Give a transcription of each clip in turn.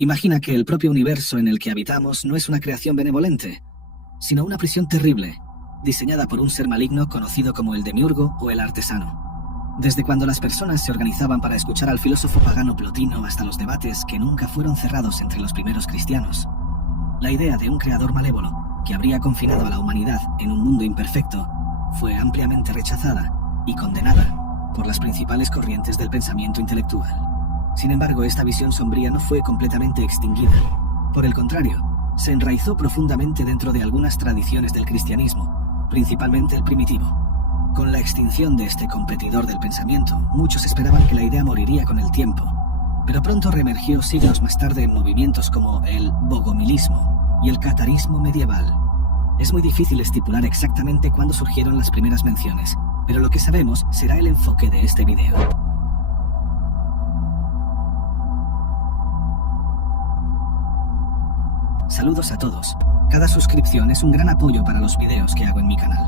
Imagina que el propio universo en el que habitamos no es una creación benevolente, sino una prisión terrible, diseñada por un ser maligno conocido como el demiurgo o el artesano. Desde cuando las personas se organizaban para escuchar al filósofo pagano Plotino hasta los debates que nunca fueron cerrados entre los primeros cristianos, la idea de un creador malévolo que habría confinado a la humanidad en un mundo imperfecto fue ampliamente rechazada y condenada por las principales corrientes del pensamiento intelectual. Sin embargo, esta visión sombría no fue completamente extinguida. Por el contrario, se enraizó profundamente dentro de algunas tradiciones del cristianismo, principalmente el primitivo. Con la extinción de este competidor del pensamiento, muchos esperaban que la idea moriría con el tiempo, pero pronto reemergió siglos más tarde en movimientos como el bogomilismo y el catarismo medieval. Es muy difícil estipular exactamente cuándo surgieron las primeras menciones, pero lo que sabemos será el enfoque de este video. Saludos a todos. Cada suscripción es un gran apoyo para los videos que hago en mi canal.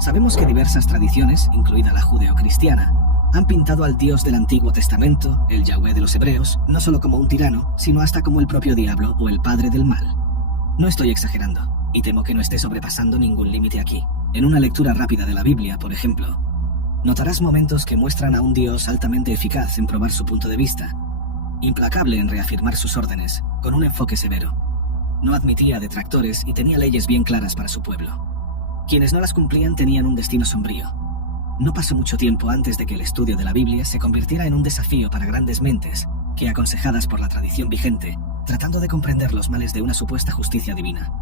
Sabemos que diversas tradiciones, incluida la judeocristiana, han pintado al Dios del Antiguo Testamento, el Yahweh de los hebreos, no solo como un tirano, sino hasta como el propio diablo o el padre del mal. No estoy exagerando, y temo que no esté sobrepasando ningún límite aquí. En una lectura rápida de la Biblia, por ejemplo, notarás momentos que muestran a un Dios altamente eficaz en probar su punto de vista, implacable en reafirmar sus órdenes, con un enfoque severo. No admitía detractores y tenía leyes bien claras para su pueblo. Quienes no las cumplían tenían un destino sombrío. No pasó mucho tiempo antes de que el estudio de la Biblia se convirtiera en un desafío para grandes mentes que, aconsejadas por la tradición vigente, tratando de comprender los males de una supuesta justicia divina.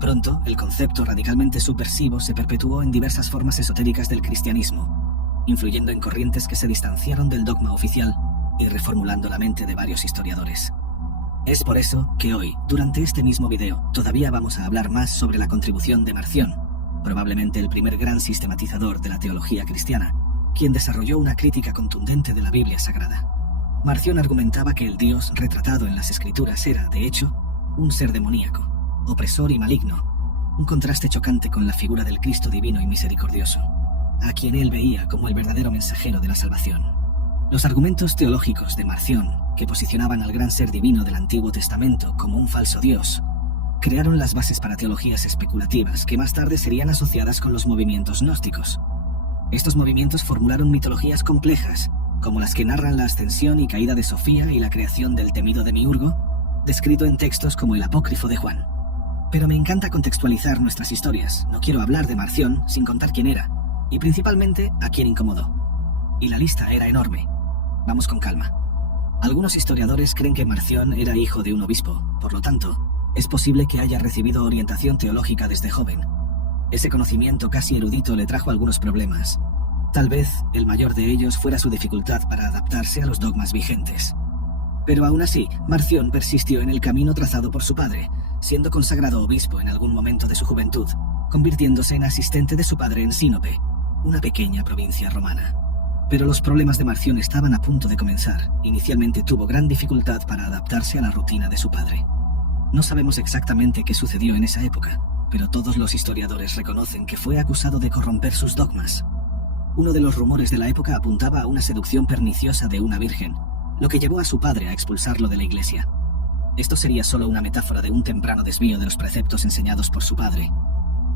Pronto, el concepto radicalmente subversivo se perpetuó en diversas formas esotéricas del cristianismo, influyendo en corrientes que se distanciaron del dogma oficial y reformulando la mente de varios historiadores. Es por eso que hoy, durante este mismo video, todavía vamos a hablar más sobre la contribución de Marción, probablemente el primer gran sistematizador de la teología cristiana, quien desarrolló una crítica contundente de la Biblia Sagrada. Marción argumentaba que el Dios retratado en las Escrituras era, de hecho, un ser demoníaco, opresor y maligno, un contraste chocante con la figura del Cristo divino y misericordioso, a quien él veía como el verdadero mensajero de la salvación. Los argumentos teológicos de Marción, que posicionaban al gran ser divino del Antiguo Testamento como un falso Dios, crearon las bases para teologías especulativas que más tarde serían asociadas con los movimientos gnósticos. Estos movimientos formularon mitologías complejas, como las que narran la ascensión y caída de Sofía y la creación del temido demiurgo, descrito en textos como el Apócrifo de Juan. Pero me encanta contextualizar nuestras historias. No quiero hablar de Marción sin contar quién era, y principalmente a quién incomodó. Y la lista era enorme. Vamos con calma. Algunos historiadores creen que Marción era hijo de un obispo, por lo tanto, es posible que haya recibido orientación teológica desde joven. Ese conocimiento casi erudito le trajo algunos problemas. Tal vez el mayor de ellos fuera su dificultad para adaptarse a los dogmas vigentes. Pero aún así, Marción persistió en el camino trazado por su padre, siendo consagrado obispo en algún momento de su juventud, convirtiéndose en asistente de su padre en Sinope, una pequeña provincia romana. Pero los problemas de Marción estaban a punto de comenzar. Inicialmente tuvo gran dificultad para adaptarse a la rutina de su padre. No sabemos exactamente qué sucedió en esa época, pero todos los historiadores reconocen que fue acusado de corromper sus dogmas. Uno de los rumores de la época apuntaba a una seducción perniciosa de una virgen, lo que llevó a su padre a expulsarlo de la iglesia. Esto sería solo una metáfora de un temprano desvío de los preceptos enseñados por su padre.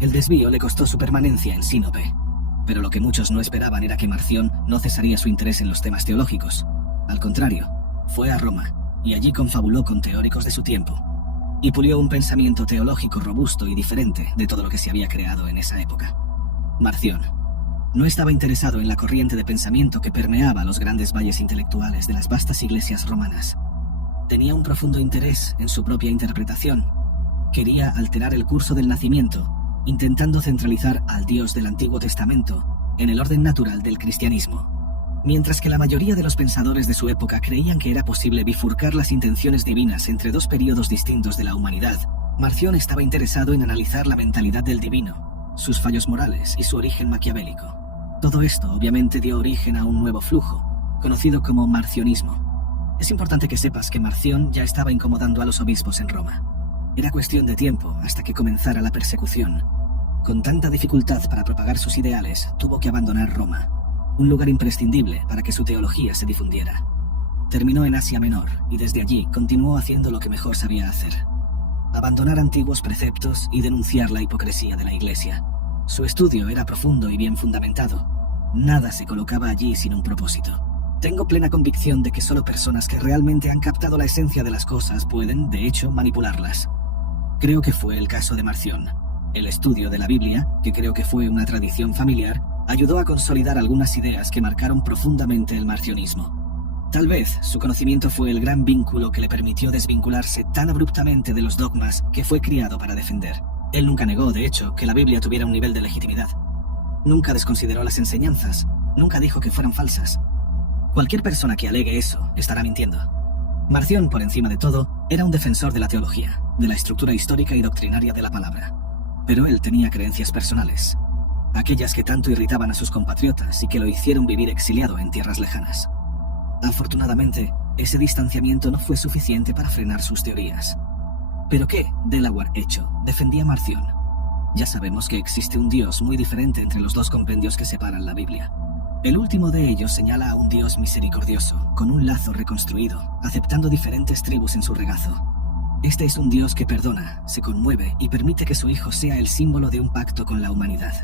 El desvío le costó su permanencia en Sinope, pero lo que muchos no esperaban era que Marción no cesaría su interés en los temas teológicos. Al contrario, fue a Roma, y allí confabuló con teóricos de su tiempo, y pulió un pensamiento teológico robusto y diferente de todo lo que se había creado en esa época. Marción no estaba interesado en la corriente de pensamiento que permeaba los grandes valles intelectuales de las vastas iglesias romanas. Tenía un profundo interés en su propia interpretación. Quería alterar el curso del nacimiento, intentando centralizar al Dios del Antiguo Testamento en el orden natural del cristianismo. Mientras que la mayoría de los pensadores de su época creían que era posible bifurcar las intenciones divinas entre dos periodos distintos de la humanidad, Marción estaba interesado en analizar la mentalidad del divino, sus fallos morales y su origen maquiavélico. Todo esto obviamente dio origen a un nuevo flujo, conocido como marcionismo. Es importante que sepas que Marción ya estaba incomodando a los obispos en Roma. Era cuestión de tiempo hasta que comenzara la persecución. Con tanta dificultad para propagar sus ideales, tuvo que abandonar Roma, un lugar imprescindible para que su teología se difundiera. Terminó en Asia Menor y desde allí continuó haciendo lo que mejor sabía hacer: abandonar antiguos preceptos y denunciar la hipocresía de la Iglesia. Su estudio era profundo y bien fundamentado. Nada se colocaba allí sin un propósito. Tengo plena convicción de que solo personas que realmente han captado la esencia de las cosas pueden, de hecho, manipularlas. Creo que fue el caso de Marción. El estudio de la Biblia, que creo que fue una tradición familiar, ayudó a consolidar algunas ideas que marcaron profundamente el marcionismo. Tal vez su conocimiento fue el gran vínculo que le permitió desvincularse tan abruptamente de los dogmas que fue criado para defender. Él nunca negó, de hecho, que la Biblia tuviera un nivel de legitimidad. Nunca desconsideró las enseñanzas, nunca dijo que fueran falsas. Cualquier persona que alegue eso estará mintiendo. Marción, por encima de todo, era un defensor de la teología, de la estructura histórica y doctrinaria de la palabra. Pero él tenía creencias personales, aquellas que tanto irritaban a sus compatriotas y que lo hicieron vivir exiliado en tierras lejanas. Afortunadamente, ese distanciamiento no fue suficiente para frenar sus teorías. ¿Pero qué, Delaware hecho, defendía Marción? Ya sabemos que existe un Dios muy diferente entre los dos compendios que separan la Biblia. El último de ellos señala a un Dios misericordioso, con un lazo reconstruido, aceptando diferentes tribus en su regazo. Este es un Dios que perdona, se conmueve y permite que su Hijo sea el símbolo de un pacto con la humanidad.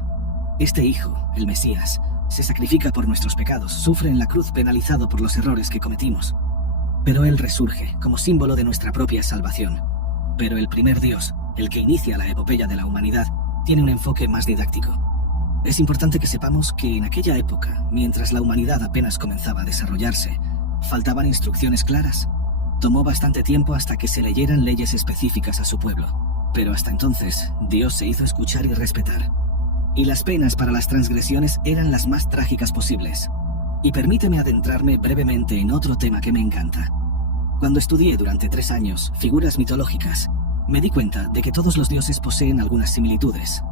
Este Hijo, el Mesías, se sacrifica por nuestros pecados, sufre en la cruz penalizado por los errores que cometimos. Pero Él resurge como símbolo de nuestra propia salvación. Pero el primer Dios, el que inicia la epopeya de la humanidad, tiene un enfoque más didáctico. Es importante que sepamos que en aquella época, mientras la humanidad apenas comenzaba a desarrollarse, faltaban instrucciones claras. Tomó bastante tiempo hasta que se leyeran leyes específicas a su pueblo. Pero hasta entonces, Dios se hizo escuchar y respetar. Y las penas para las transgresiones eran las más trágicas posibles. Y permíteme adentrarme brevemente en otro tema que me encanta. Cuando estudié durante 3 años figuras mitológicas, me di cuenta de que todos los dioses poseen algunas similitudes.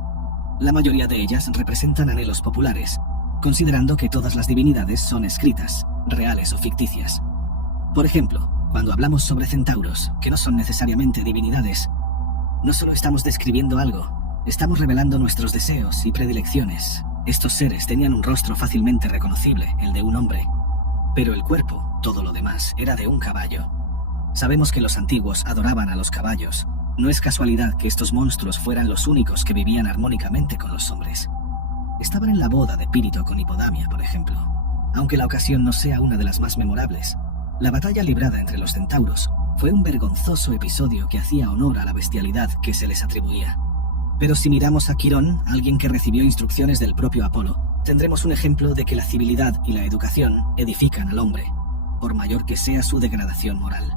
La mayoría de ellas representan anhelos populares, considerando que todas las divinidades son escritas, reales o ficticias. Por ejemplo, cuando hablamos sobre centauros, que no son necesariamente divinidades, no solo estamos describiendo algo, estamos revelando nuestros deseos y predilecciones. Estos seres tenían un rostro fácilmente reconocible, el de un hombre, pero el cuerpo, todo lo demás, era de un caballo. Sabemos que los antiguos adoraban a los caballos. No es casualidad que estos monstruos fueran los únicos que vivían armónicamente con los hombres. Estaban en la boda de Pírito con Hipodamia, por ejemplo. Aunque la ocasión no sea una de las más memorables, la batalla librada entre los centauros fue un vergonzoso episodio que hacía honor a la bestialidad que se les atribuía. Pero si miramos a Quirón, alguien que recibió instrucciones del propio Apolo, tendremos un ejemplo de que la civilidad y la educación edifican al hombre, por mayor que sea su degradación moral.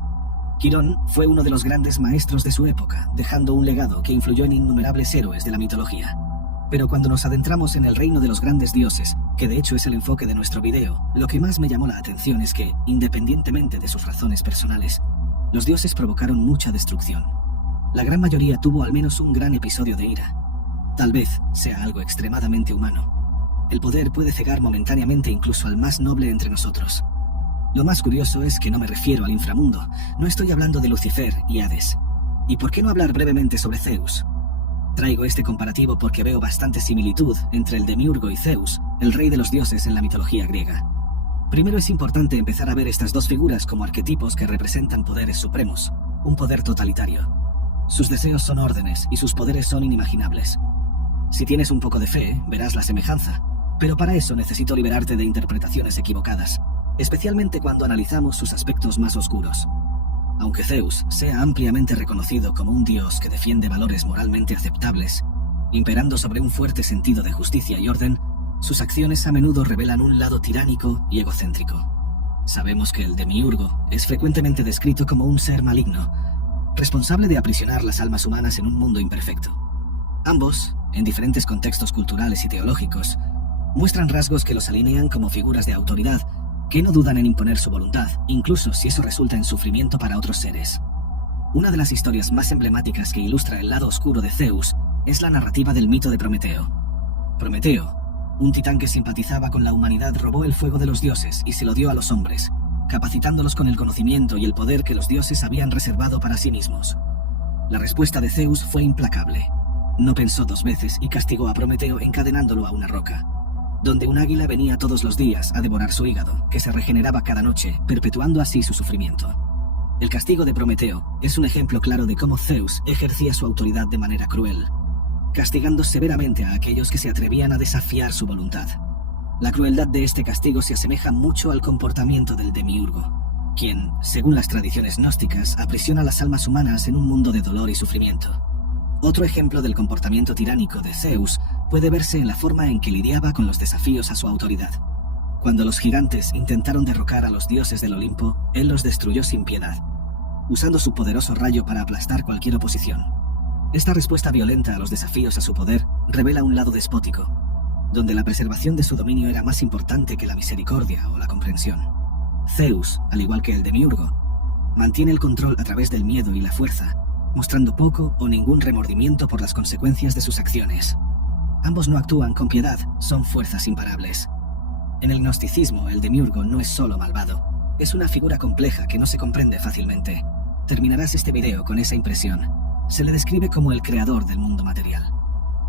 Quirón fue uno de los grandes maestros de su época, dejando un legado que influyó en innumerables héroes de la mitología. Pero cuando nos adentramos en el reino de los grandes dioses, que de hecho es el enfoque de nuestro video, lo que más me llamó la atención es que, independientemente de sus razones personales, los dioses provocaron mucha destrucción. La gran mayoría tuvo al menos un gran episodio de ira. Tal vez sea algo extremadamente humano. El poder puede cegar momentáneamente incluso al más noble entre nosotros. Lo más curioso es que no me refiero al inframundo, no estoy hablando de Lucifer y Hades. ¿Y por qué no hablar brevemente sobre Zeus? Traigo este comparativo porque veo bastante similitud entre el demiurgo y Zeus, el rey de los dioses en la mitología griega. Primero es importante empezar a ver estas dos figuras como arquetipos que representan poderes supremos, un poder totalitario. Sus deseos son órdenes y sus poderes son inimaginables. Si tienes un poco de fe, verás la semejanza, pero para eso necesito liberarte de interpretaciones equivocadas, especialmente cuando analizamos sus aspectos más oscuros. Aunque Zeus sea ampliamente reconocido como un dios que defiende valores moralmente aceptables, imperando sobre un fuerte sentido de justicia y orden, sus acciones a menudo revelan un lado tiránico y egocéntrico. Sabemos que el demiurgo es frecuentemente descrito como un ser maligno, responsable de aprisionar las almas humanas en un mundo imperfecto. Ambos, en diferentes contextos culturales y teológicos, muestran rasgos que los alinean como figuras de autoridad que no dudan en imponer su voluntad, incluso si eso resulta en sufrimiento para otros seres. Una de las historias más emblemáticas que ilustra el lado oscuro de Zeus es la narrativa del mito de Prometeo. Prometeo, un titán que simpatizaba con la humanidad, robó el fuego de los dioses y se lo dio a los hombres, capacitándolos con el conocimiento y el poder que los dioses habían reservado para sí mismos. La respuesta de Zeus fue implacable. No pensó 2 veces y castigó a Prometeo encadenándolo a una roca. donde un águila venía todos los días a devorar su hígado, que se regeneraba cada noche, perpetuando así su sufrimiento. El castigo de Prometeo es un ejemplo claro de cómo Zeus ejercía su autoridad de manera cruel, castigando severamente a aquellos que se atrevían a desafiar su voluntad. La crueldad de este castigo se asemeja mucho al comportamiento del demiurgo, quien, según las tradiciones gnósticas, aprisiona las almas humanas en un mundo de dolor y sufrimiento. Otro ejemplo del comportamiento tiránico de Zeus puede verse en la forma en que lidiaba con los desafíos a su autoridad. Cuando los gigantes intentaron derrocar a los dioses del Olimpo, él los destruyó sin piedad, usando su poderoso rayo para aplastar cualquier oposición. Esta respuesta violenta a los desafíos a su poder revela un lado despótico, donde la preservación de su dominio era más importante que la misericordia o la comprensión. Zeus, al igual que el demiurgo, mantiene el control a través del miedo y la fuerza, mostrando poco o ningún remordimiento por las consecuencias de sus acciones. Ambos no actúan con piedad, son fuerzas imparables. En el gnosticismo, el demiurgo no es solo malvado, es una figura compleja que no se comprende fácilmente. Terminarás este video con esa impresión. Se le describe como el creador del mundo material.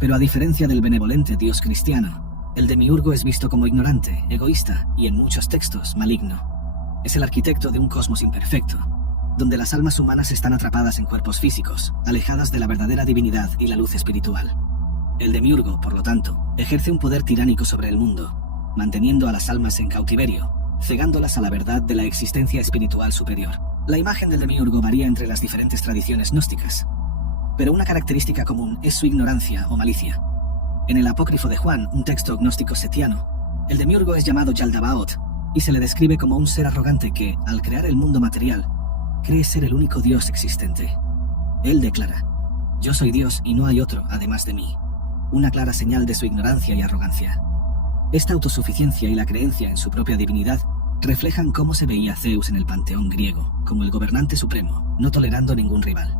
Pero a diferencia del benevolente Dios cristiano, el demiurgo es visto como ignorante, egoísta y en muchos textos maligno. Es el arquitecto de un cosmos imperfecto, donde las almas humanas están atrapadas en cuerpos físicos, alejadas de la verdadera divinidad y la luz espiritual. El demiurgo, por lo tanto, ejerce un poder tiránico sobre el mundo, manteniendo a las almas en cautiverio, cegándolas a la verdad de la existencia espiritual superior. La imagen del demiurgo varía entre las diferentes tradiciones gnósticas, pero una característica común es su ignorancia o malicia. En el apócrifo de Juan, un texto gnóstico setiano, el demiurgo es llamado Yaldabaoth y se le describe como un ser arrogante que, al crear el mundo material, cree ser el único Dios existente. Él declara: «Yo soy Dios y no hay otro además de mí», una clara señal de su ignorancia y arrogancia. Esta autosuficiencia y la creencia en su propia divinidad reflejan cómo se veía a Zeus en el panteón griego, como el gobernante supremo, no tolerando ningún rival.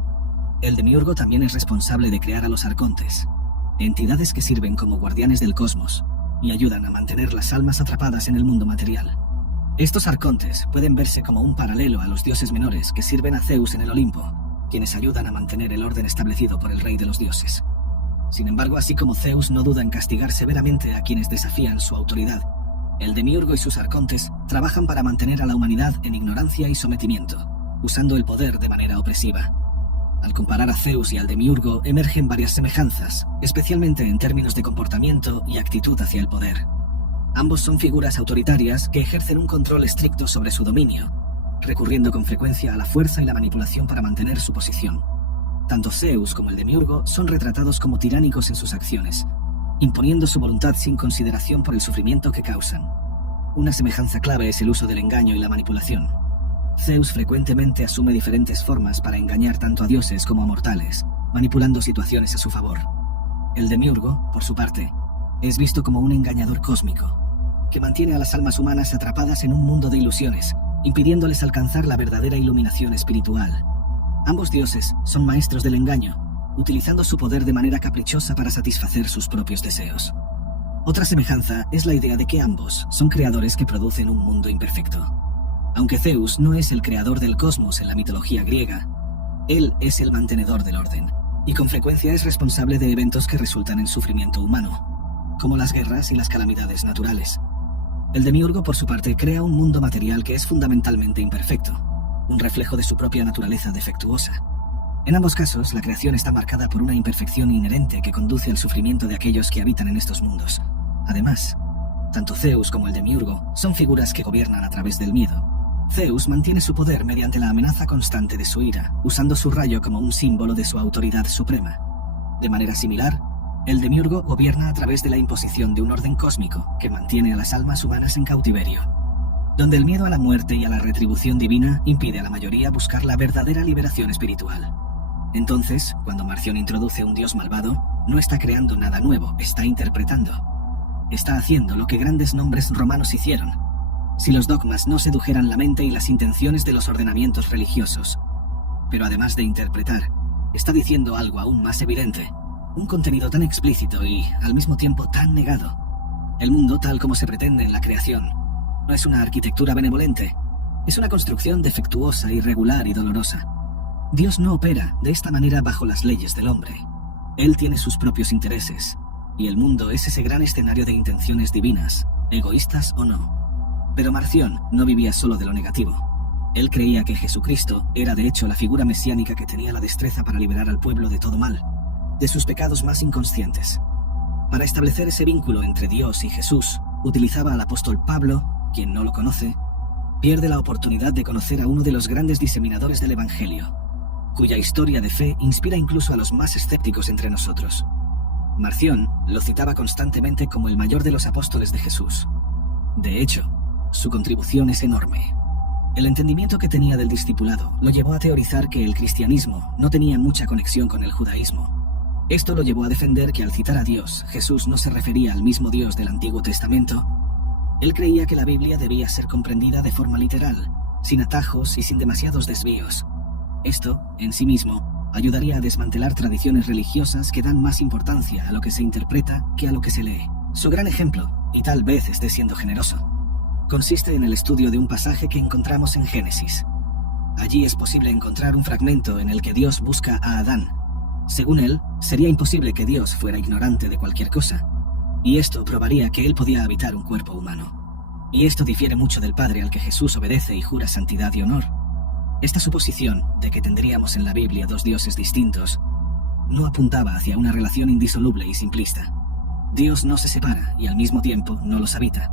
El demiurgo también es responsable de crear a los arcontes, entidades que sirven como guardianes del cosmos y ayudan a mantener las almas atrapadas en el mundo material. Estos arcontes pueden verse como un paralelo a los dioses menores que sirven a Zeus en el Olimpo, quienes ayudan a mantener el orden establecido por el rey de los dioses. Sin embargo, así como Zeus no duda en castigar severamente a quienes desafían su autoridad, el demiurgo y sus arcontes trabajan para mantener a la humanidad en ignorancia y sometimiento, usando el poder de manera opresiva. Al comparar a Zeus y al demiurgo emergen varias semejanzas, especialmente en términos de comportamiento y actitud hacia el poder. Ambos son figuras autoritarias que ejercen un control estricto sobre su dominio, recurriendo con frecuencia a la fuerza y la manipulación para mantener su posición. Tanto Zeus como el demiurgo son retratados como tiránicos en sus acciones, imponiendo su voluntad sin consideración por el sufrimiento que causan. Una semejanza clave es el uso del engaño y la manipulación. Zeus frecuentemente asume diferentes formas para engañar tanto a dioses como a mortales, manipulando situaciones a su favor. El demiurgo, por su parte, es visto como un engañador cósmico, que mantiene a las almas humanas atrapadas en un mundo de ilusiones, impidiéndoles alcanzar la verdadera iluminación espiritual. Ambos dioses son maestros del engaño, utilizando su poder de manera caprichosa para satisfacer sus propios deseos. Otra semejanza es la idea de que ambos son creadores que producen un mundo imperfecto. Aunque Zeus no es el creador del cosmos en la mitología griega, él es el mantenedor del orden, y con frecuencia es responsable de eventos que resultan en sufrimiento humano, como las guerras y las calamidades naturales. El demiurgo, por su parte, crea un mundo material que es fundamentalmente imperfecto, un reflejo de su propia naturaleza defectuosa. En ambos casos, la creación está marcada por una imperfección inherente que conduce al sufrimiento de aquellos que habitan en estos mundos. Además, tanto Zeus como el demiurgo son figuras que gobiernan a través del miedo. Zeus mantiene su poder mediante la amenaza constante de su ira, usando su rayo como un símbolo de su autoridad suprema. De manera similar, el demiurgo gobierna a través de la imposición de un orden cósmico que mantiene a las almas humanas en cautiverio, donde el miedo a la muerte y a la retribución divina impide a la mayoría buscar la verdadera liberación espiritual. Entonces, cuando Marción introduce un dios malvado, no está creando nada nuevo, está interpretando. Está haciendo lo que grandes nombres romanos hicieron. Si los dogmas no sedujeran la mente y las intenciones de los ordenamientos religiosos. Pero además de interpretar, está diciendo algo aún más evidente, un contenido tan explícito y, al mismo tiempo, tan negado. El mundo, tal como se pretende en la creación, no es una arquitectura benevolente, es una construcción defectuosa, irregular y dolorosa. Dios no opera de esta manera bajo las leyes del hombre. Él tiene sus propios intereses, y el mundo es ese gran escenario de intenciones divinas, egoístas o no. Pero Marción no vivía solo de lo negativo. Él creía que Jesucristo era de hecho la figura mesiánica que tenía la destreza para liberar al pueblo de todo mal, de sus pecados más inconscientes. Para establecer ese vínculo entre Dios y Jesús, utilizaba al apóstol Pablo, quien no lo conoce, pierde la oportunidad de conocer a uno de los grandes diseminadores del Evangelio, cuya historia de fe inspira incluso a los más escépticos entre nosotros. Marción lo citaba constantemente como el mayor de los apóstoles de Jesús. De hecho, su contribución es enorme. El entendimiento que tenía del discipulado lo llevó a teorizar que el cristianismo no tenía mucha conexión con el judaísmo. Esto lo llevó a defender que al citar a Dios, Jesús no se refería al mismo Dios del Antiguo Testamento. Él creía que la Biblia debía ser comprendida de forma literal, sin atajos y sin demasiados desvíos. Esto, en sí mismo, ayudaría a desmantelar tradiciones religiosas que dan más importancia a lo que se interpreta que a lo que se lee. Su gran ejemplo, y tal vez esté siendo generoso, consiste en el estudio de un pasaje que encontramos en Génesis. Allí es posible encontrar un fragmento en el que Dios busca a Adán. Según él, sería imposible que Dios fuera ignorante de cualquier cosa, y esto probaría que él podía habitar un cuerpo humano. Y esto difiere mucho del Padre al que Jesús obedece y jura santidad y honor. Esta suposición de que tendríamos en la Biblia dos dioses distintos no apuntaba hacia una relación indisoluble y simplista. Dios no se separa y al mismo tiempo no los habita.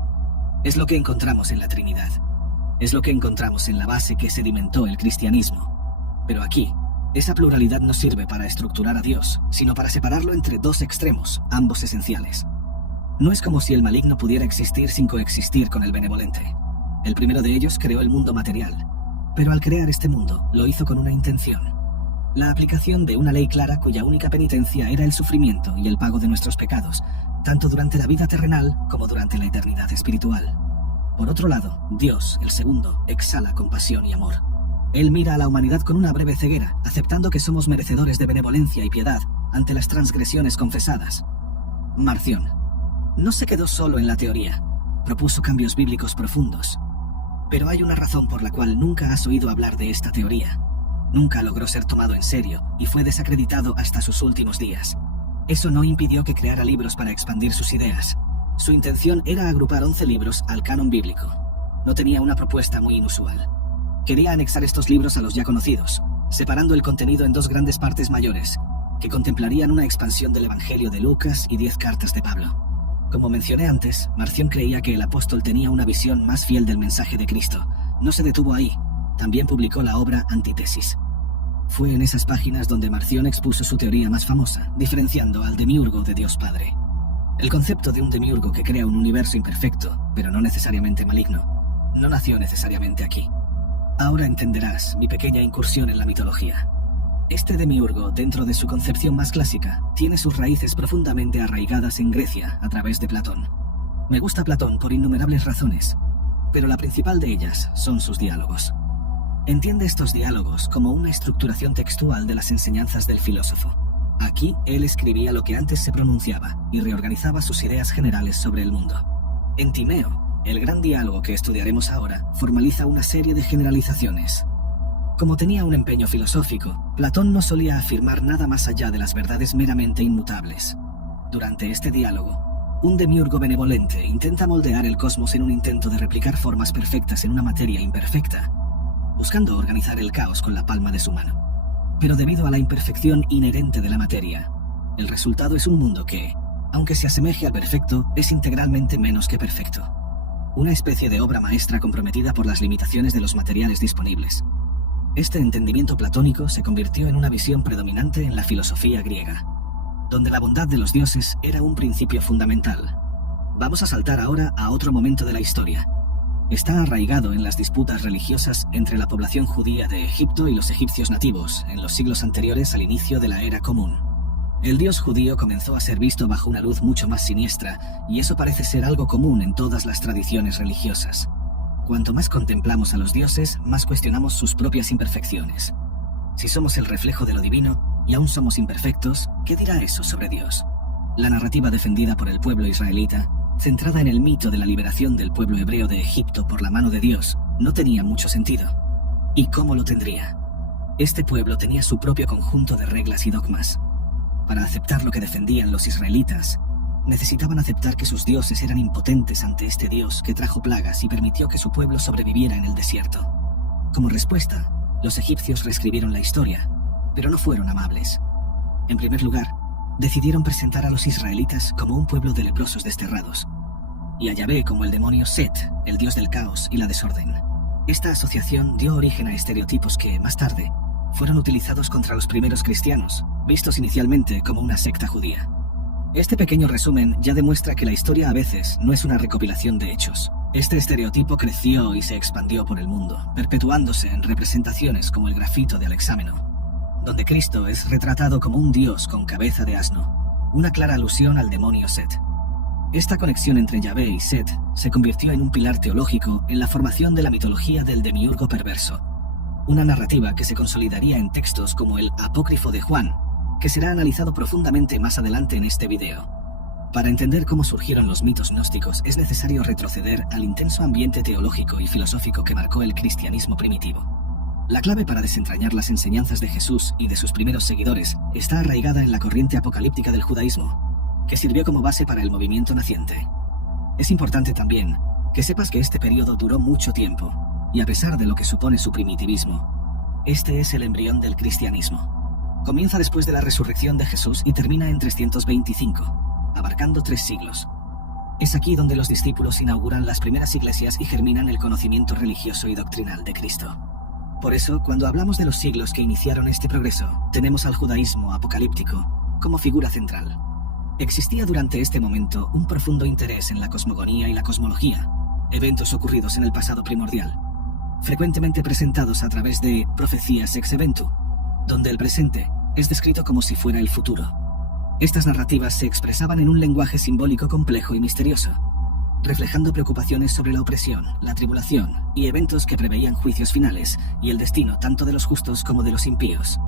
Es lo que encontramos en la Trinidad. Es lo que encontramos en la base que sedimentó el cristianismo. Pero aquí, esa pluralidad no sirve para estructurar a Dios, sino para separarlo entre dos extremos, ambos esenciales. No es como si el maligno pudiera existir sin coexistir con el benevolente. El primero de ellos creó el mundo material, pero al crear este mundo lo hizo con una intención: la aplicación de una ley clara cuya única penitencia era el sufrimiento y el pago de nuestros pecados, tanto durante la vida terrenal como durante la eternidad espiritual. Por otro lado, Dios, el segundo, exhala compasión y amor. Él mira a la humanidad con una breve ceguera, aceptando que somos merecedores de benevolencia y piedad ante las transgresiones confesadas. Marción no se quedó solo en la teoría, propuso cambios bíblicos profundos. Pero hay una razón por la cual nunca has oído hablar de esta teoría. Nunca logró ser tomado en serio y fue desacreditado hasta sus últimos días. Eso no impidió que creara libros para expandir sus ideas. Su intención era agrupar 11 libros al canon bíblico. No tenía una propuesta muy inusual. Quería anexar estos libros a los ya conocidos, separando el contenido en dos grandes partes mayores, que contemplarían una expansión del Evangelio de Lucas y 10 cartas de Pablo. Como mencioné antes, Marción creía que el apóstol tenía una visión más fiel del mensaje de Cristo. No se detuvo ahí. También publicó la obra Antítesis. Fue en esas páginas donde Marción expuso su teoría más famosa, diferenciando al demiurgo de Dios Padre. El concepto de un demiurgo que crea un universo imperfecto, pero no necesariamente maligno, no nació necesariamente aquí. Ahora entenderás mi pequeña incursión en la mitología. Este demiurgo, dentro de su concepción más clásica, tiene sus raíces profundamente arraigadas en Grecia a través de Platón. Me gusta Platón por innumerables razones, pero la principal de ellas son sus diálogos. Entiende estos diálogos como una estructuración textual de las enseñanzas del filósofo. Aquí, él escribía lo que antes se pronunciaba y reorganizaba sus ideas generales sobre el mundo. En Timeo, el gran diálogo que estudiaremos ahora, formaliza una serie de generalizaciones. Como tenía un empeño filosófico, Platón no solía afirmar nada más allá de las verdades meramente inmutables. Durante este diálogo, un demiurgo benevolente intenta moldear el cosmos en un intento de replicar formas perfectas en una materia imperfecta, buscando organizar el caos con la palma de su mano. Pero debido a la imperfección inherente de la materia, el resultado es un mundo que, aunque se asemeje al perfecto, es integralmente menos que perfecto. Una especie de obra maestra comprometida por las limitaciones de los materiales disponibles. Este entendimiento platónico se convirtió en una visión predominante en la filosofía griega, donde la bondad de los dioses era un principio fundamental. Vamos a saltar ahora a otro momento de la historia. Está arraigado en las disputas religiosas entre la población judía de Egipto y los egipcios nativos en los siglos anteriores al inicio de la era común. El dios judío comenzó a ser visto bajo una luz mucho más siniestra, y eso parece ser algo común en todas las tradiciones religiosas. Cuanto más contemplamos a los dioses, más cuestionamos sus propias imperfecciones. Si somos el reflejo de lo divino, y aún somos imperfectos, ¿qué dirá eso sobre Dios? La narrativa defendida por el pueblo israelita, centrada en el mito de la liberación del pueblo hebreo de Egipto por la mano de Dios, no tenía mucho sentido. ¿Y cómo lo tendría? Este pueblo tenía su propio conjunto de reglas y dogmas. Para aceptar lo que defendían los israelitas, Necesitaban aceptar que sus dioses eran impotentes ante este Dios que trajo plagas y permitió que su pueblo sobreviviera en el desierto. Como respuesta, los egipcios reescribieron la historia, pero no fueron amables. En primer lugar, decidieron presentar a los israelitas como un pueblo de leprosos desterrados, y a Yahvé como el demonio Set, el dios del caos y la desorden. Esta asociación dio origen a estereotipos que, más tarde, fueron utilizados contra los primeros cristianos, vistos inicialmente como una secta judía. Este pequeño resumen ya demuestra que la historia a veces no es una recopilación de hechos. Este estereotipo creció y se expandió por el mundo, perpetuándose en representaciones como el grafito de Alexámeno, donde Cristo es retratado como un dios con cabeza de asno, una clara alusión al demonio Set. Esta conexión entre Yahvé y Set se convirtió en un pilar teológico en la formación de la mitología del demiurgo perverso, una narrativa que se consolidaría en textos como el Apócrifo de Juan, que será analizado profundamente más adelante en este video. Para entender cómo surgieron los mitos gnósticos es necesario retroceder al intenso ambiente teológico y filosófico que marcó el cristianismo primitivo. La clave para desentrañar las enseñanzas de Jesús y de sus primeros seguidores está arraigada en la corriente apocalíptica del judaísmo, que sirvió como base para el movimiento naciente. Es importante también que sepas que este periodo duró mucho tiempo, y a pesar de lo que supone su primitivismo, este es el embrión del cristianismo. Comienza después de la resurrección de Jesús y termina en 325, abarcando 3 siglos. Es aquí donde los discípulos inauguran las primeras iglesias y germinan el conocimiento religioso y doctrinal de Cristo. Por eso, cuando hablamos de los siglos que iniciaron este progreso, tenemos al judaísmo apocalíptico como figura central. Existía durante este momento un profundo interés en la cosmogonía y la cosmología, eventos ocurridos en el pasado primordial, frecuentemente presentados a través de profecías ex eventu, donde el presente es descrito como si fuera el futuro. Estas narrativas se expresaban en un lenguaje simbólico complejo y misterioso, reflejando preocupaciones sobre la opresión, la tribulación y eventos que preveían juicios finales y el destino tanto de los justos como de los impíos.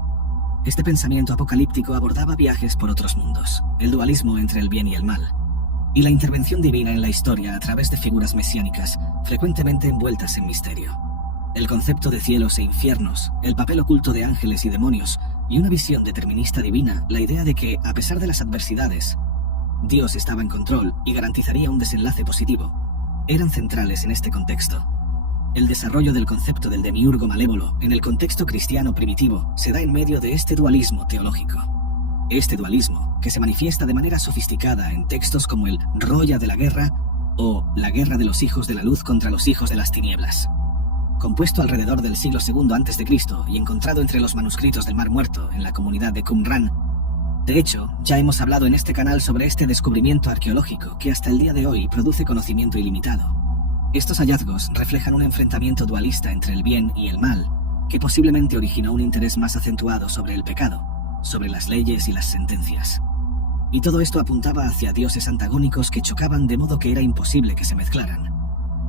Este pensamiento apocalíptico abordaba viajes por otros mundos, el dualismo entre el bien y el mal, y la intervención divina en la historia a través de figuras mesiánicas, frecuentemente envueltas en misterio. El concepto de cielos e infiernos, el papel oculto de ángeles y demonios, y una visión determinista divina, la idea de que, a pesar de las adversidades, Dios estaba en control y garantizaría un desenlace positivo, eran centrales en este contexto. El desarrollo del concepto del demiurgo malévolo en el contexto cristiano primitivo se da en medio de este dualismo teológico. Este dualismo, que se manifiesta de manera sofisticada en textos como el Roya de la Guerra o La Guerra de los Hijos de la Luz contra los Hijos de las Tinieblas. Compuesto alrededor del siglo II a.C. y encontrado entre los manuscritos del Mar Muerto en la comunidad de Qumran. De hecho, ya hemos hablado en este canal sobre este descubrimiento arqueológico que hasta el día de hoy produce conocimiento ilimitado. Estos hallazgos reflejan un enfrentamiento dualista entre el bien y el mal, que posiblemente originó un interés más acentuado sobre el pecado, sobre las leyes y las sentencias. Y todo esto apuntaba hacia dioses antagónicos que chocaban de modo que era imposible que se mezclaran.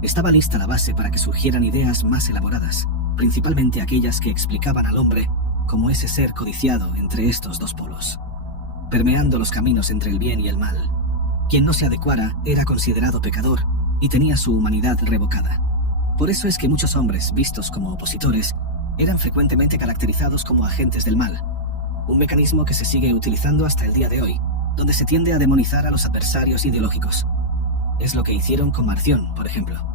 Estaba lista la base para que surgieran ideas más elaboradas, principalmente aquellas que explicaban al hombre como ese ser codiciado entre estos dos polos, permeando los caminos entre el bien y el mal. Quien no se adecuara era considerado pecador y tenía su humanidad revocada. Por eso es que muchos hombres, vistos como opositores, eran frecuentemente caracterizados como agentes del mal, un mecanismo que se sigue utilizando hasta el día de hoy, donde se tiende a demonizar a los adversarios ideológicos. Es lo que hicieron con Marción, por ejemplo.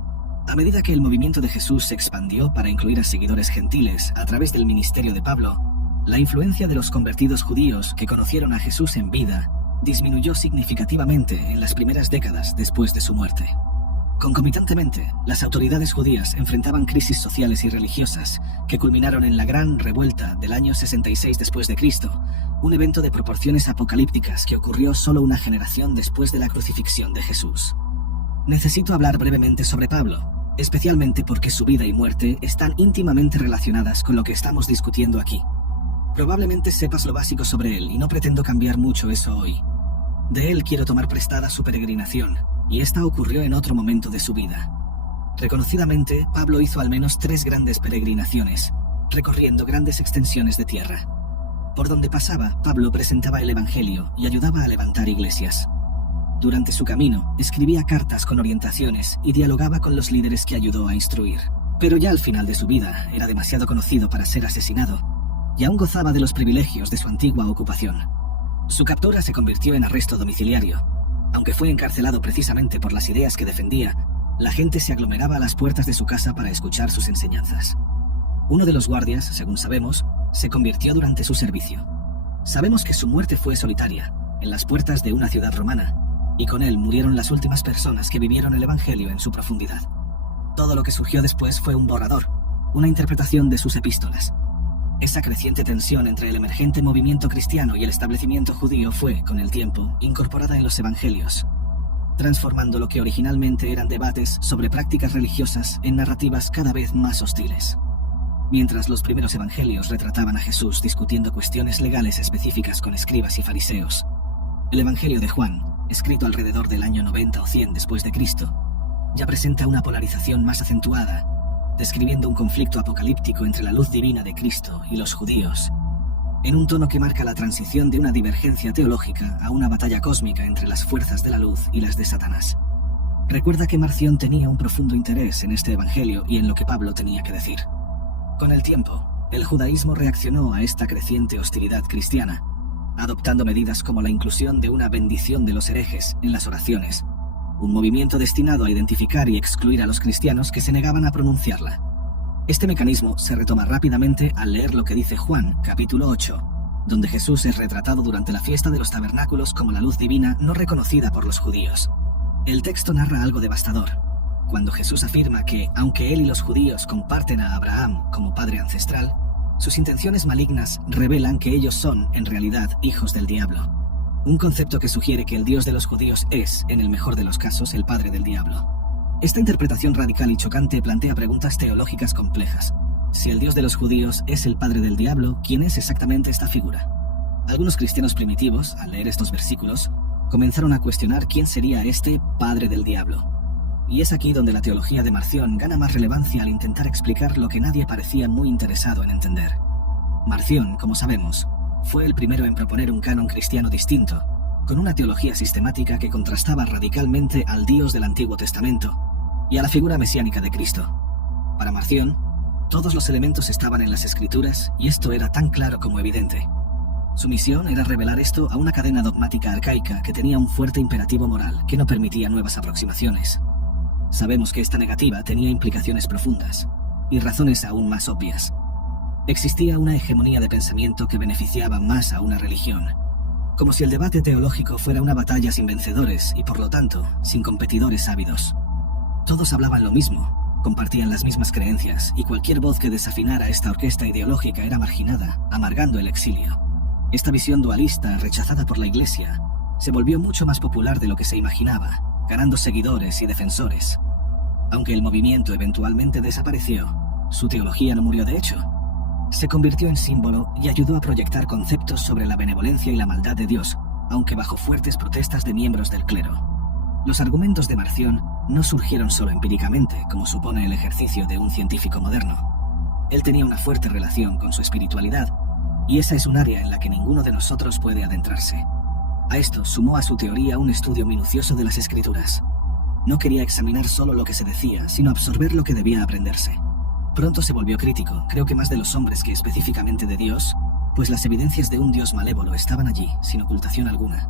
A medida que el movimiento de Jesús se expandió para incluir a seguidores gentiles a través del ministerio de Pablo, la influencia de los convertidos judíos que conocieron a Jesús en vida disminuyó significativamente en las primeras décadas después de su muerte. Concomitantemente, las autoridades judías enfrentaban crisis sociales y religiosas que culminaron en la Gran Revuelta del año 66 después de Cristo, un evento de proporciones apocalípticas que ocurrió solo una generación después de la crucifixión de Jesús. Necesito hablar brevemente sobre Pablo, especialmente porque su vida y muerte están íntimamente relacionadas con lo que estamos discutiendo aquí. Probablemente sepas lo básico sobre él y no pretendo cambiar mucho eso hoy. De él quiero tomar prestada su peregrinación, y esta ocurrió en otro momento de su vida. Reconocidamente, Pablo hizo al menos 3 grandes peregrinaciones, recorriendo grandes extensiones de tierra. Por donde pasaba, Pablo presentaba el Evangelio y ayudaba a levantar iglesias. Durante su camino, escribía cartas con orientaciones y dialogaba con los líderes que ayudó a instruir. Pero ya al final de su vida, era demasiado conocido para ser asesinado, y aún gozaba de los privilegios de su antigua ocupación. Su captura se convirtió en arresto domiciliario, Aunque fue encarcelado precisamente por las ideas que defendía, la gente se aglomeraba a las puertas de su casa para escuchar sus enseñanzas. Uno de los guardias, según sabemos, se convirtió durante su servicio. Sabemos que su muerte fue solitaria, en las puertas de una ciudad romana, y con él murieron las últimas personas que vivieron el Evangelio en su profundidad. Todo lo que surgió después fue un borrador, una interpretación de sus epístolas. Esa creciente tensión entre el emergente movimiento cristiano y el establecimiento judío fue, con el tiempo, incorporada en los Evangelios, transformando lo que originalmente eran debates sobre prácticas religiosas en narrativas cada vez más hostiles. Mientras los primeros Evangelios retrataban a Jesús discutiendo cuestiones legales específicas con escribas y fariseos, el Evangelio de Juan, escrito alrededor del año 90 o 100 después de Cristo, ya presenta una polarización más acentuada, describiendo un conflicto apocalíptico entre la luz divina de Cristo y los judíos, en un tono que marca la transición de una divergencia teológica a una batalla cósmica entre las fuerzas de la luz y las de Satanás. Recuerda que Marción tenía un profundo interés en este Evangelio y en lo que Pablo tenía que decir. Con el tiempo, el judaísmo reaccionó a esta creciente hostilidad cristiana, adoptando medidas como la inclusión de una bendición de los herejes en las oraciones, un movimiento destinado a identificar y excluir a los cristianos que se negaban a pronunciarla. Este mecanismo se retoma rápidamente al leer lo que dice Juan, capítulo 8, donde Jesús es retratado durante la fiesta de los tabernáculos como la luz divina no reconocida por los judíos. El texto narra algo devastador, cuando Jesús afirma que, aunque él y los judíos comparten a Abraham como padre ancestral, sus intenciones malignas revelan que ellos son, en realidad, hijos del diablo. Un concepto que sugiere que el Dios de los judíos es, en el mejor de los casos, el padre del diablo. Esta interpretación radical y chocante plantea preguntas teológicas complejas. Si el Dios de los judíos es el padre del diablo, ¿quién es exactamente esta figura? Algunos cristianos primitivos, al leer estos versículos, comenzaron a cuestionar quién sería este padre del diablo. Y es aquí donde la teología de Marción gana más relevancia al intentar explicar lo que nadie parecía muy interesado en entender. Marción, como sabemos, fue el primero en proponer un canon cristiano distinto, con una teología sistemática que contrastaba radicalmente al Dios del Antiguo Testamento y a la figura mesiánica de Cristo. Para Marción, todos los elementos estaban en las Escrituras y esto era tan claro como evidente. Su misión era revelar esto a una cadena dogmática arcaica que tenía un fuerte imperativo moral que no permitía nuevas aproximaciones. Sabemos que esta negativa tenía implicaciones profundas y razones aún más obvias. Existía una hegemonía de pensamiento que beneficiaba más a una religión, como si el debate teológico fuera una batalla sin vencedores y, por lo tanto, sin competidores ávidos. Todos hablaban lo mismo, compartían las mismas creencias y cualquier voz que desafinara esta orquesta ideológica era marginada, amargando el exilio. Esta visión dualista, rechazada por la Iglesia, se volvió mucho más popular de lo que se imaginaba, ganando seguidores y defensores. Aunque el movimiento eventualmente desapareció, su teología no murió de hecho. Se convirtió en símbolo y ayudó a proyectar conceptos sobre la benevolencia y la maldad de Dios, aunque bajo fuertes protestas de miembros del clero. Los argumentos de Marción no surgieron solo empíricamente, como supone el ejercicio de un científico moderno. Él tenía una fuerte relación con su espiritualidad, y esa es un área en la que ninguno de nosotros puede adentrarse. A esto sumó a su teoría un estudio minucioso de las Escrituras. No quería examinar solo lo que se decía, sino absorber lo que debía aprenderse. Pronto se volvió crítico, creo que más de los hombres que específicamente de Dios, pues las evidencias de un Dios malévolo estaban allí, sin ocultación alguna.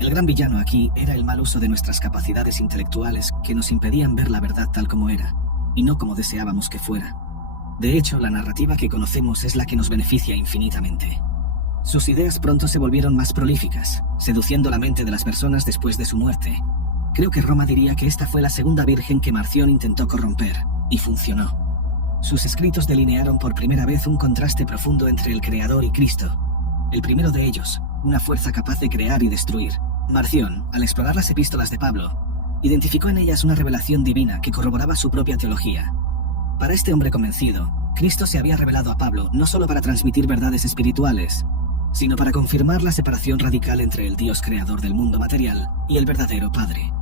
El gran villano aquí era el mal uso de nuestras capacidades intelectuales que nos impedían ver la verdad tal como era, y no como deseábamos que fuera. De hecho, la narrativa que conocemos es la que nos beneficia infinitamente. Sus ideas pronto se volvieron más prolíficas, seduciendo la mente de las personas después de su muerte. Creo que Roma diría que esta fue la segunda virgen que Marción intentó corromper, y funcionó. Sus escritos delinearon por primera vez un contraste profundo entre el Creador y Cristo. El primero de ellos, una fuerza capaz de crear y destruir. Marción, al explorar las epístolas de Pablo, identificó en ellas una revelación divina que corroboraba su propia teología. Para este hombre convencido, Cristo se había revelado a Pablo no solo para transmitir verdades espirituales, sino para confirmar la separación radical entre el Dios creador del mundo material y el verdadero Padre.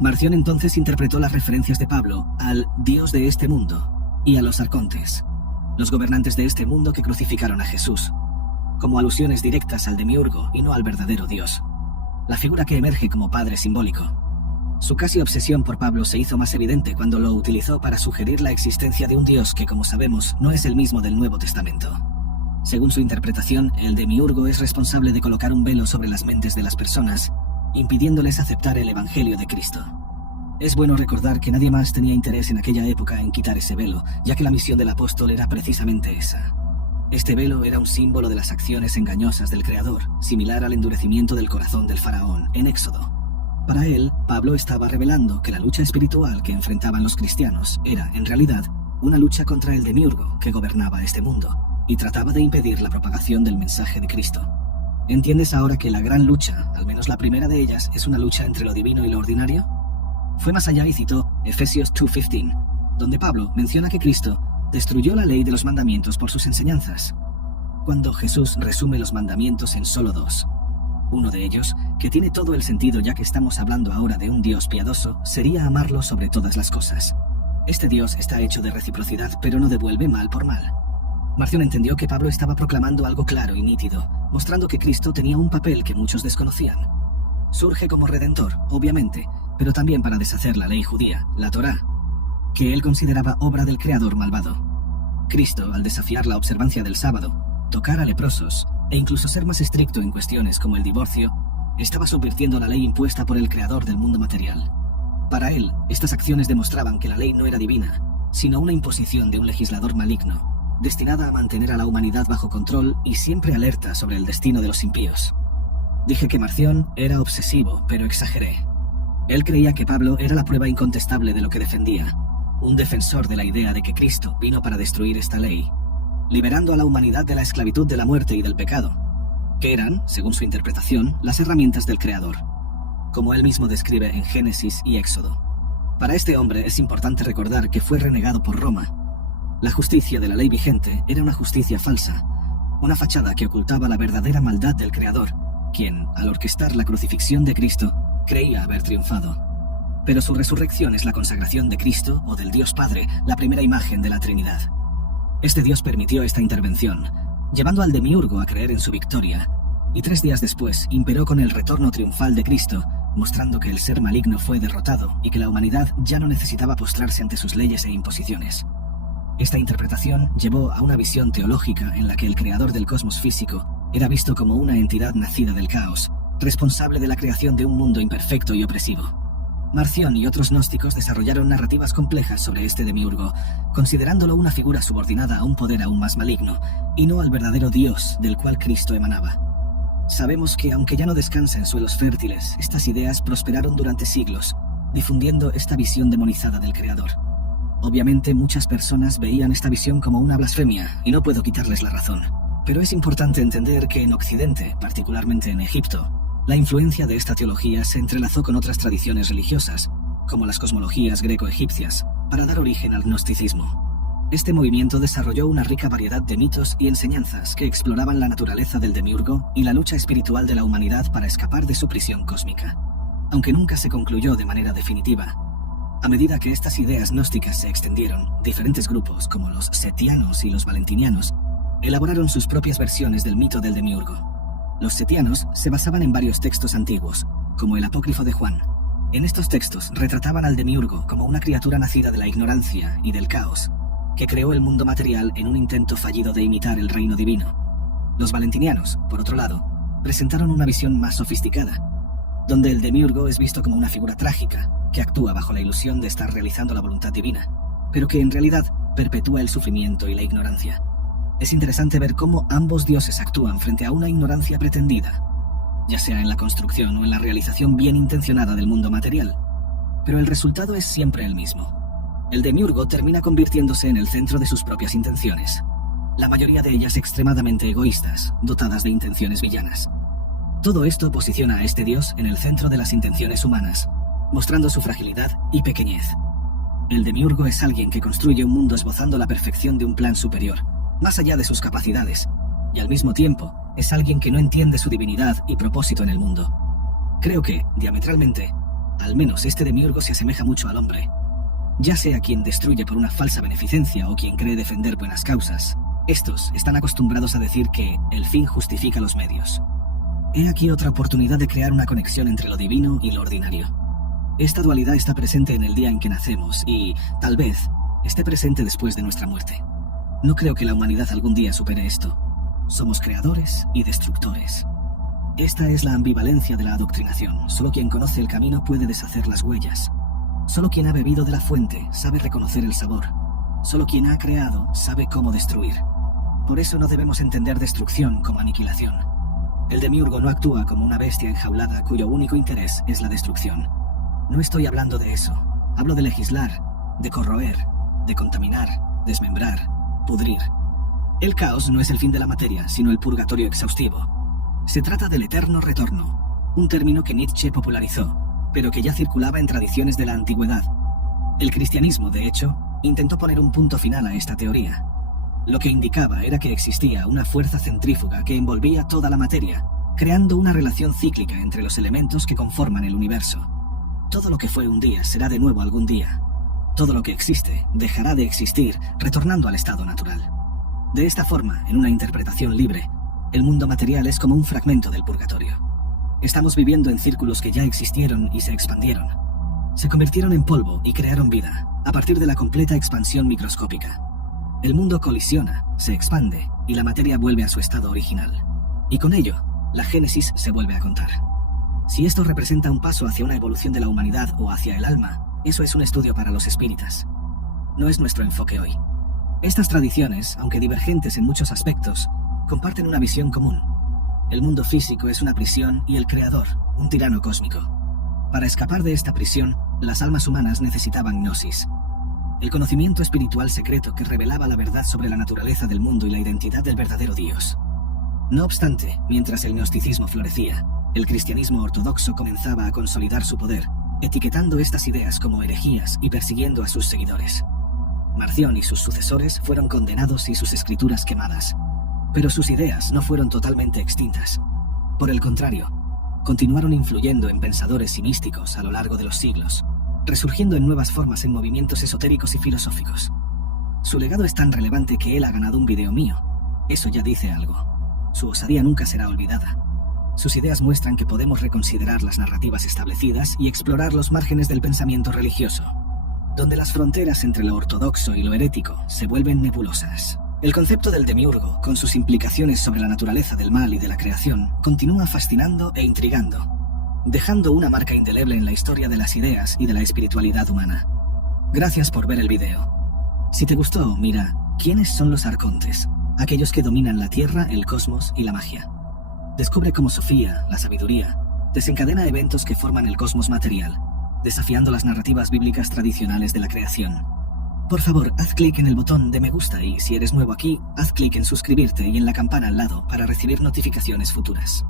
Marción entonces interpretó las referencias de Pablo al Dios de este mundo y a los arcontes, los gobernantes de este mundo que crucificaron a Jesús, como alusiones directas al demiurgo y no al verdadero Dios, la figura que emerge como padre simbólico. Su casi obsesión por Pablo se hizo más evidente cuando lo utilizó para sugerir la existencia de un Dios que, como sabemos, no es el mismo del Nuevo Testamento. Según su interpretación, el demiurgo es responsable de colocar un velo sobre las mentes de las personas impidiéndoles aceptar el Evangelio de Cristo. Es bueno recordar que nadie más tenía interés en aquella época en quitar ese velo, ya que la misión del apóstol era precisamente esa. Este velo era un símbolo de las acciones engañosas del Creador, similar al endurecimiento del corazón del faraón en Éxodo. Para él, Pablo estaba revelando que la lucha espiritual que enfrentaban los cristianos era, en realidad, una lucha contra el demiurgo que gobernaba este mundo y trataba de impedir la propagación del mensaje de Cristo. ¿Entiendes ahora que la gran lucha, al menos la primera de ellas, es una lucha entre lo divino y lo ordinario? Fue más allá y citó Efesios 2:15, donde Pablo menciona que Cristo destruyó la ley de los mandamientos por sus enseñanzas. Cuando Jesús resume los mandamientos en solo 2. Uno de ellos, que tiene todo el sentido ya que estamos hablando ahora de un Dios piadoso, sería amarlo sobre todas las cosas. Este Dios está hecho de reciprocidad, pero no devuelve mal por mal. Marción entendió que Pablo estaba proclamando algo claro y nítido, mostrando que Cristo tenía un papel que muchos desconocían. Surge como redentor, obviamente, pero también para deshacer la ley judía, la Torá, que él consideraba obra del creador malvado. Cristo, al desafiar la observancia del sábado, tocar a leprosos e incluso ser más estricto en cuestiones como el divorcio, estaba subvirtiendo la ley impuesta por el creador del mundo material. Para él, estas acciones demostraban que la ley no era divina, sino una imposición de un legislador maligno, destinada a mantener a la humanidad bajo control y siempre alerta sobre el destino de los impíos. Dije que Marción era obsesivo, pero exageré. Él creía que Pablo era la prueba incontestable de lo que defendía, un defensor de la idea de que Cristo vino para destruir esta ley, liberando a la humanidad de la esclavitud de la muerte y del pecado, que eran, según su interpretación, las herramientas del Creador, como él mismo describe en Génesis y Éxodo. Para este hombre es importante recordar que fue renegado por Roma. La justicia de la ley vigente era una justicia falsa, una fachada que ocultaba la verdadera maldad del Creador, quien, al orquestar la crucifixión de Cristo, creía haber triunfado. Pero su resurrección es la consagración de Cristo o del Dios Padre, la primera imagen de la Trinidad. Este Dios permitió esta intervención, llevando al demiurgo a creer en su victoria, y 3 días después imperó con el retorno triunfal de Cristo, mostrando que el ser maligno fue derrotado y que la humanidad ya no necesitaba postrarse ante sus leyes e imposiciones. Esta interpretación llevó a una visión teológica en la que el creador del cosmos físico era visto como una entidad nacida del caos, responsable de la creación de un mundo imperfecto y opresivo. Marción y otros gnósticos desarrollaron narrativas complejas sobre este demiurgo, considerándolo una figura subordinada a un poder aún más maligno, y no al verdadero Dios del cual Cristo emanaba. Sabemos que, aunque ya no descansa en suelos fértiles, estas ideas prosperaron durante siglos, difundiendo esta visión demonizada del Creador. Obviamente, muchas personas veían esta visión como una blasfemia, y no puedo quitarles la razón. Pero es importante entender que en Occidente, particularmente en Egipto, la influencia de esta teología se entrelazó con otras tradiciones religiosas, como las cosmologías greco-egipcias, para dar origen al gnosticismo. Este movimiento desarrolló una rica variedad de mitos y enseñanzas que exploraban la naturaleza del demiurgo y la lucha espiritual de la humanidad para escapar de su prisión cósmica. Aunque nunca se concluyó de manera definitiva, a medida que estas ideas gnósticas se extendieron, diferentes grupos, como los setianos y los valentinianos, elaboraron sus propias versiones del mito del demiurgo. Los setianos se basaban en varios textos antiguos, como el Apócrifo de Juan. En estos textos retrataban al demiurgo como una criatura nacida de la ignorancia y del caos, que creó el mundo material en un intento fallido de imitar el reino divino. Los valentinianos, por otro lado, presentaron una visión más sofisticada, donde el demiurgo es visto como una figura trágica, que actúa bajo la ilusión de estar realizando la voluntad divina, pero que en realidad perpetúa el sufrimiento y la ignorancia. Es interesante ver cómo ambos dioses actúan frente a una ignorancia pretendida, ya sea en la construcción o en la realización bien intencionada del mundo material. Pero el resultado es siempre el mismo. El demiurgo termina convirtiéndose en el centro de sus propias intenciones, la mayoría de ellas extremadamente egoístas, dotadas de intenciones villanas. Todo esto posiciona a este dios en el centro de las intenciones humanas, mostrando su fragilidad y pequeñez. El demiurgo es alguien que construye un mundo esbozando la perfección de un plan superior, más allá de sus capacidades, y al mismo tiempo es alguien que no entiende su divinidad y propósito en el mundo. Creo que, diametralmente, al menos este demiurgo se asemeja mucho al hombre. Ya sea quien destruye por una falsa beneficencia o quien cree defender buenas causas, estos están acostumbrados a decir que el fin justifica los medios. He aquí otra oportunidad de crear una conexión entre lo divino y lo ordinario. Esta dualidad está presente en el día en que nacemos y, tal vez, esté presente después de nuestra muerte. No creo que la humanidad algún día supere esto. Somos creadores y destructores. Esta es la ambivalencia de la adoctrinación. Solo quien conoce el camino puede deshacer las huellas. Solo quien ha bebido de la fuente sabe reconocer el sabor. Solo quien ha creado sabe cómo destruir. Por eso no debemos entender destrucción como aniquilación. El demiurgo no actúa como una bestia enjaulada cuyo único interés es la destrucción. No estoy hablando de eso. Hablo de legislar, de corroer, de contaminar, desmembrar, pudrir. El caos no es el fin de la materia, sino el purgatorio exhaustivo. Se trata del eterno retorno, un término que Nietzsche popularizó, pero que ya circulaba en tradiciones de la antigüedad. El cristianismo, de hecho, intentó poner un punto final a esta teoría. Lo que indicaba era que existía una fuerza centrífuga que envolvía toda la materia, creando una relación cíclica entre los elementos que conforman el universo. Todo lo que fue un día será de nuevo algún día. Todo lo que existe dejará de existir, retornando al estado natural. De esta forma, en una interpretación libre, el mundo material es como un fragmento del purgatorio. Estamos viviendo en círculos que ya existieron y se expandieron. Se convirtieron en polvo y crearon vida, a partir de la completa expansión microscópica. El mundo colisiona, se expande, y la materia vuelve a su estado original. Y con ello, la génesis se vuelve a contar. Si esto representa un paso hacia una evolución de la humanidad o hacia el alma, eso es un estudio para los espíritas. No es nuestro enfoque hoy. Estas tradiciones, aunque divergentes en muchos aspectos, comparten una visión común. El mundo físico es una prisión y el creador, un tirano cósmico. Para escapar de esta prisión, las almas humanas necesitaban gnosis, el conocimiento espiritual secreto que revelaba la verdad sobre la naturaleza del mundo y la identidad del verdadero Dios. No obstante, mientras el gnosticismo florecía, el cristianismo ortodoxo comenzaba a consolidar su poder, etiquetando estas ideas como herejías y persiguiendo a sus seguidores. Marción y sus sucesores fueron condenados y sus escrituras quemadas. Pero sus ideas no fueron totalmente extintas. Por el contrario, continuaron influyendo en pensadores y místicos a lo largo de los siglos, resurgiendo en nuevas formas en movimientos esotéricos y filosóficos. Su legado es tan relevante que él ha ganado un video mío. Eso ya dice algo. Su osadía nunca será olvidada. Sus ideas muestran que podemos reconsiderar las narrativas establecidas y explorar los márgenes del pensamiento religioso, donde las fronteras entre lo ortodoxo y lo herético se vuelven nebulosas. El concepto del demiurgo, con sus implicaciones sobre la naturaleza del mal y de la creación, continúa fascinando e intrigando, dejando una marca indeleble en la historia de las ideas y de la espiritualidad humana. Gracias por ver el video. Si te gustó, mira, ¿quiénes son los arcontes? Aquellos que dominan la tierra, el cosmos y la magia. Descubre cómo Sofía, la sabiduría, desencadena eventos que forman el cosmos material, desafiando las narrativas bíblicas tradicionales de la creación. Por favor, haz clic en el botón de me gusta y si eres nuevo aquí, haz clic en suscribirte y en la campana al lado para recibir notificaciones futuras.